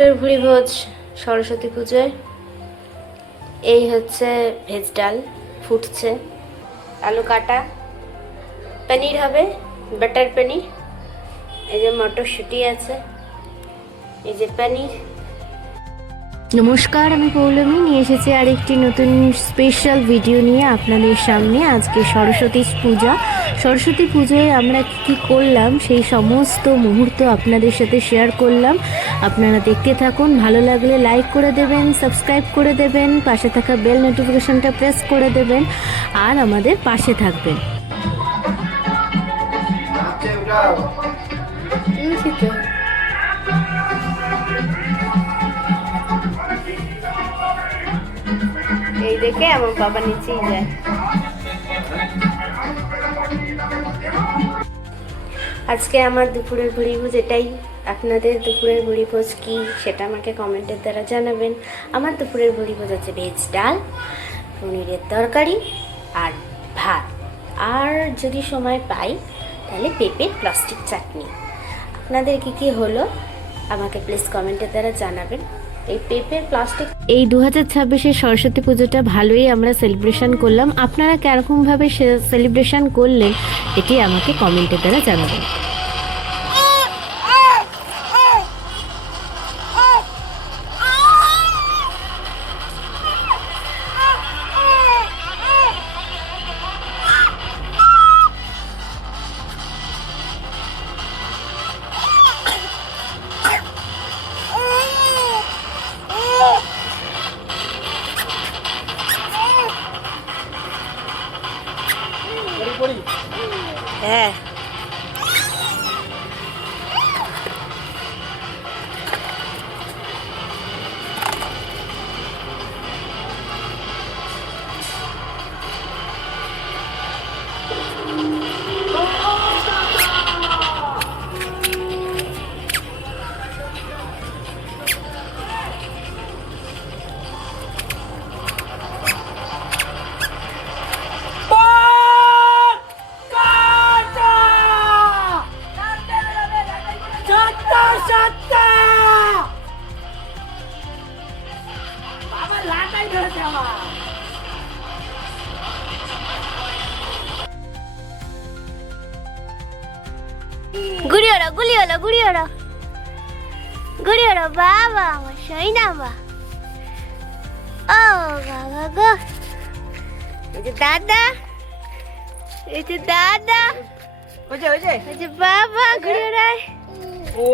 ভুড়ি ভোজ সরস্বতী পুজোয় এই হচ্ছে ভেজ ডাল ফুটছে, আলু কাটা, পনির হবে, বাটার পনির, এই যে মটরশুঁটি আছে, এই যে পনির। নমস্কার, আমি পৌলমী নিয়ে এসেছি আরেকটি নতুন স্পেশাল ভিডিও নিয়ে আপনাদের সামনে। আজকে সরস্বতী পুজোয় আমরা কী করলাম সেই সমস্ত মুহূর্ত আপনাদের সাথে শেয়ার করলাম। আপনারা দেখতে থাকুন, ভালো লাগলে লাইক করে দেবেন, সাবস্ক্রাইব করে দেবেন, পাশে থাকা বেল নোটিফিকেশনটা প্রেস করে দেবেন আর আমাদের পাশে থাকবেন। এই দেখে আমার বাবা নিচেই যায়। আজকে আমার দুপুরের ভুড়ি ভোজ এটাই। আপনাদের দুপুরের ভুড়ি ভোজ কী সেটা আমাকে কমেন্টের দ্বারা জানাবেন। আমার দুপুরের ভুড়ি ভোজ হচ্ছে ভেজ ডাল, পনিরের তরকারি আর ভাত, আর যদি সময় পাই তাহলে পেঁপের প্লাস্টিক চাটনি। আপনাদের কী হলো আমাকে প্লিজ কমেন্টের দ্বারা জানাবেন। এই পেঁপের প্লাস্টিক এই 2026-এর সরস্বতী পুজোটা ভালোই আমরা সেলিব্রেশন করলাম। আপনারা কীরকমভাবে সেলিব্রেশন করলেন এটি আমাকে কমেন্টের দ্বারা জানাবেন। হ্যাঁ, ঘুরি ওরা বাবা আমার সইনা বা। ও বাবা গো, এই যে দাদা, এই যে দাদা, এই যে বাবা ঘুরি ওরাই। ও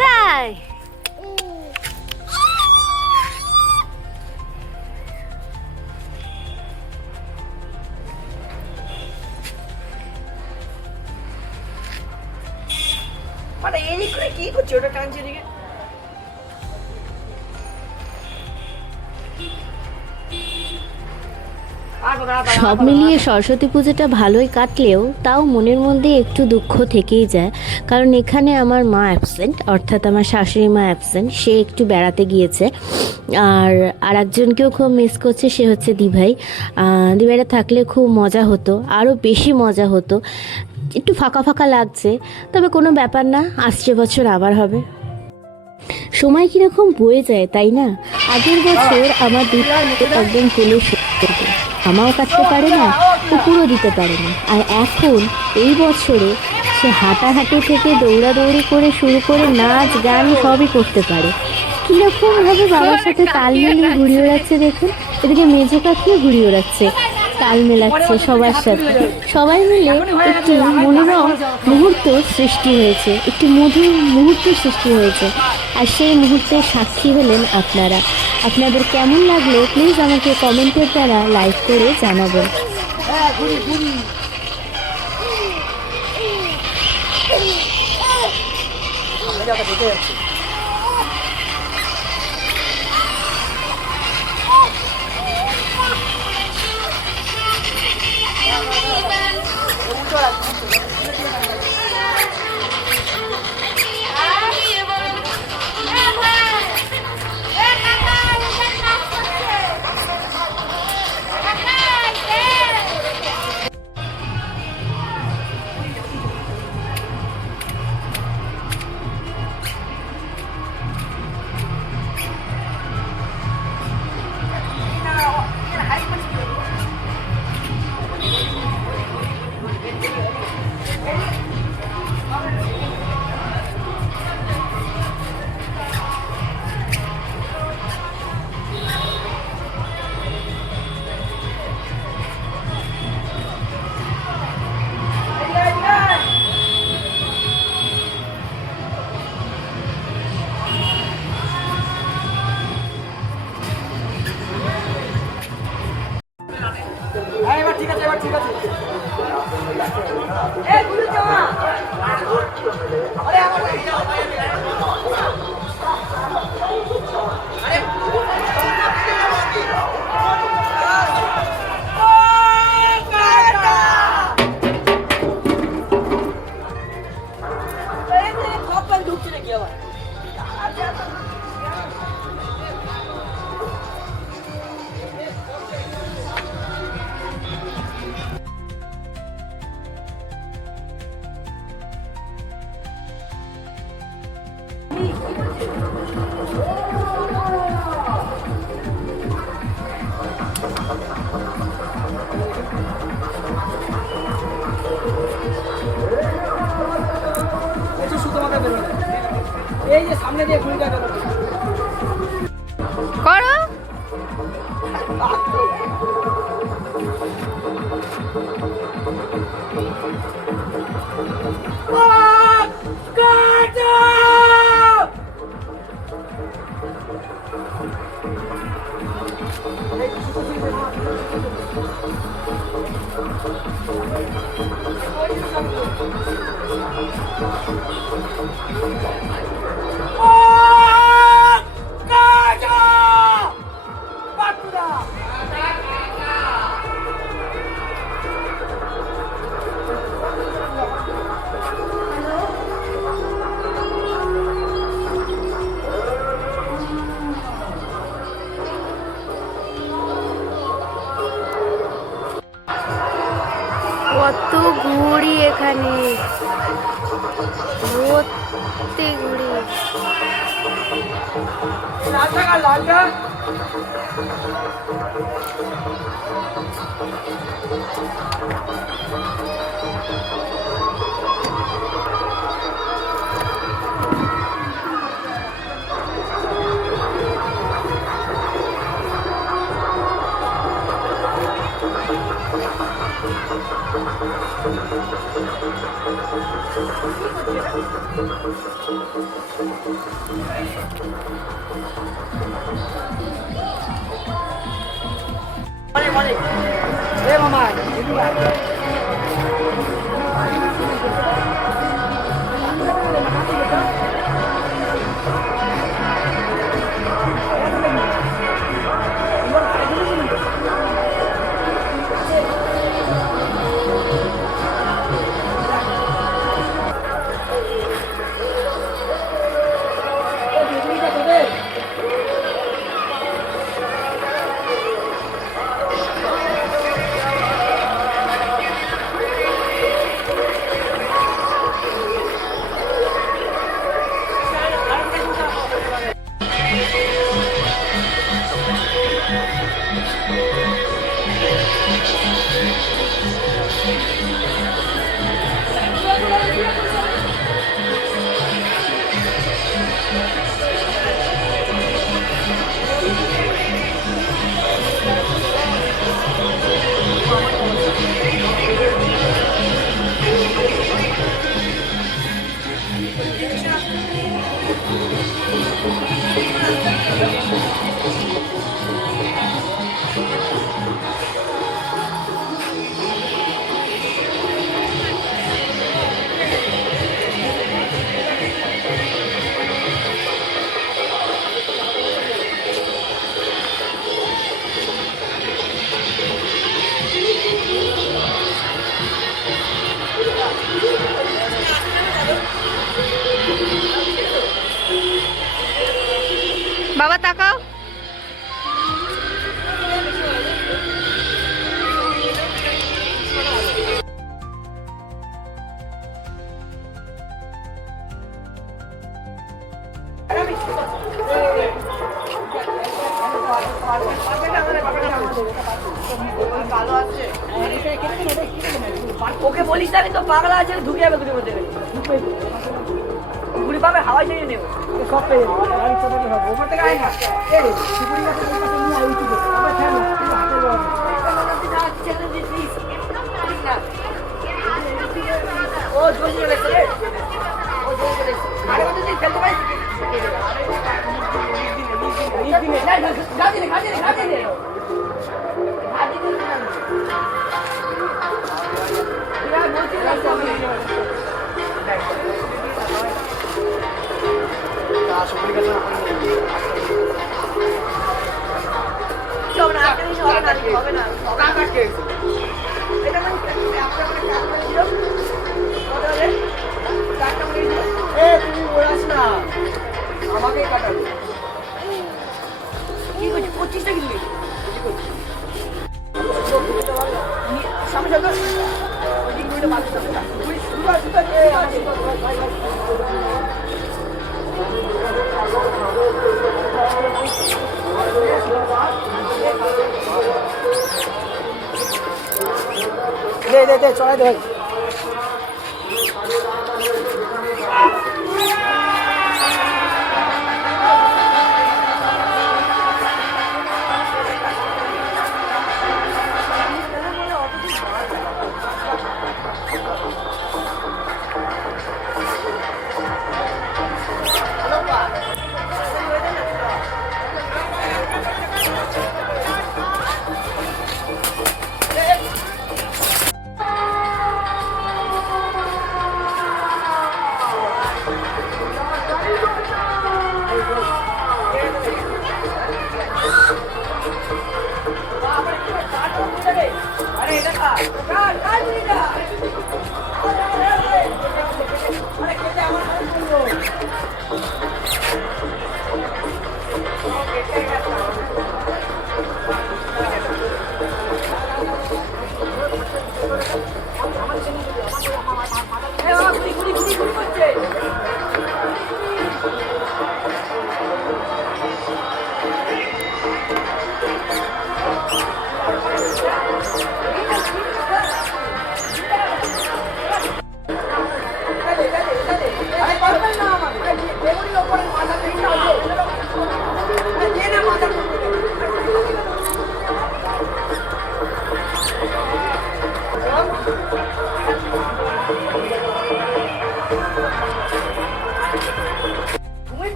তাই, সব মিলিয়ে সরস্বতী পুজোটা ভালোই কাটলেও তাও মনের মধ্যে একটু দুঃখ থেকেই যায়, কারণ এখানে আমার মা অ্যাবসেন্ট, অর্থাৎ আমার শাশুড়ি মা অ্যাবসেন্ট। সে একটু বেড়াতে গিয়েছে আর একজনকেও খুব মিস করছে, সে হচ্ছে দিভাই। দিভাইটা থাকলে খুব মজা হতো, আরও বেশি মজা হতো। একটু ফাঁকা ফাঁকা লাগছে, তবে কোনো ব্যাপার না, আসছে বছর আবার হবে। সময় কীরকম বয়ে যায় তাই না? আগের বছর আমার দুধ একদম ফুলে আমাও কাটতে পারে না, পুকুরও দিতে পারে না, আর এখন এই বছরে সে হাঁটাহাঁটি থেকে দৌড়াদৌড়ি করে শুরু করে নাচ গান সবই করতে পারে। কীরকমভাবে বাবার সাথে তাল মিলিয়ে ঘুরে ওড়াচ্ছে দেখুন। এদিকে মেজো কাকিও ঘুরে ওড়াচ্ছে, তাল মেলাচ্ছে সবার সাথে। সবাই মিলে একটি মনোরম মুহূর্ত সৃষ্টি হয়েছে, একটি মধুর মুহূর্ত সৃষ্টি হয়েছে, আর সেই মুহূর্তের সাক্ষী হলেন আপনারা। আপনাদের কেমন লাগলো প্লিজ আমাকে কমেন্টের দ্বারা লাইক করে জানাবেন। কত ঘুড়ি এখানে, ভর্তি ঘুড়ি। বাবা তাকাও। ওকে বলিস না তো পাগলা আছে ঢুকে যাবে ঘুরে মধ্যে ঘুরে পাবে হাওয়াই নিয়ে নেবে সব পেয়ে যাবে গাড়ি ছোট হবে ওপর থেকে আয় না এই সুপুরি গাছের কাছে নিয়ে আই উঠবে আবার ফেল না হাতে লও ও জোর জোর লাগছে ও জোর জোর লাগছে আরে মধ্যে দিয়ে ফেলতে পারিস গাড়ি নে গাড়ি নে গাড়ি নে গাড়ি নে यार बोलते हैं ऐसा नहीं है सुपुरी का क्यों ना आके नहीं होगा ना काका के এটা মানে আপনি আপনি কাজ করে দিও ওরে কাটা করে দিও এ তুমি ওড়াস না আমাকে কাটাবে কি করছিস 25 টাকা দিবি কি করছিস সামনে যাও ওই দিন মাছ করতে না তুই সুদা সুদা কে ভাই ভাই দে দে দে চড়াই দে ভাই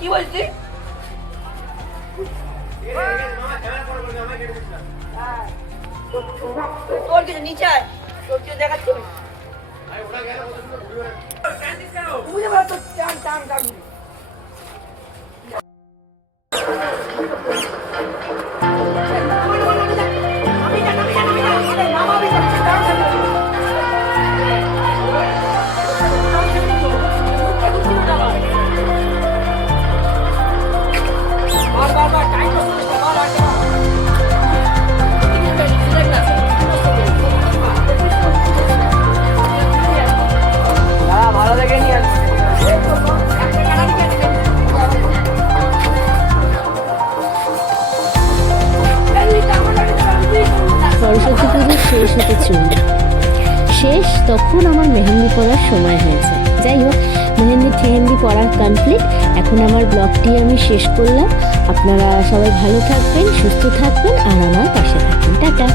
কি বলছিস? তোর কিছু নিচে আয়, তোর কিছু দেখাচ্ছি আমি। বুঝে পারো তো, টান টান টান। ভালো দেখে নিয়ে সরস্বতী পুজো শেষ হতে চলল। শেষ তখন আমার মেহেন্দি পড়ার সময় হয়েছে। যাই হোক, মেহেন্দি পড়া কমপ্লিট। এখন আমার ব্লগটি আমি শেষ করলাম। আপনারা সবাই ভালো থাকবেন, সুস্থ থাকবেন আর আমার পাশে থাকবেন। টাটা।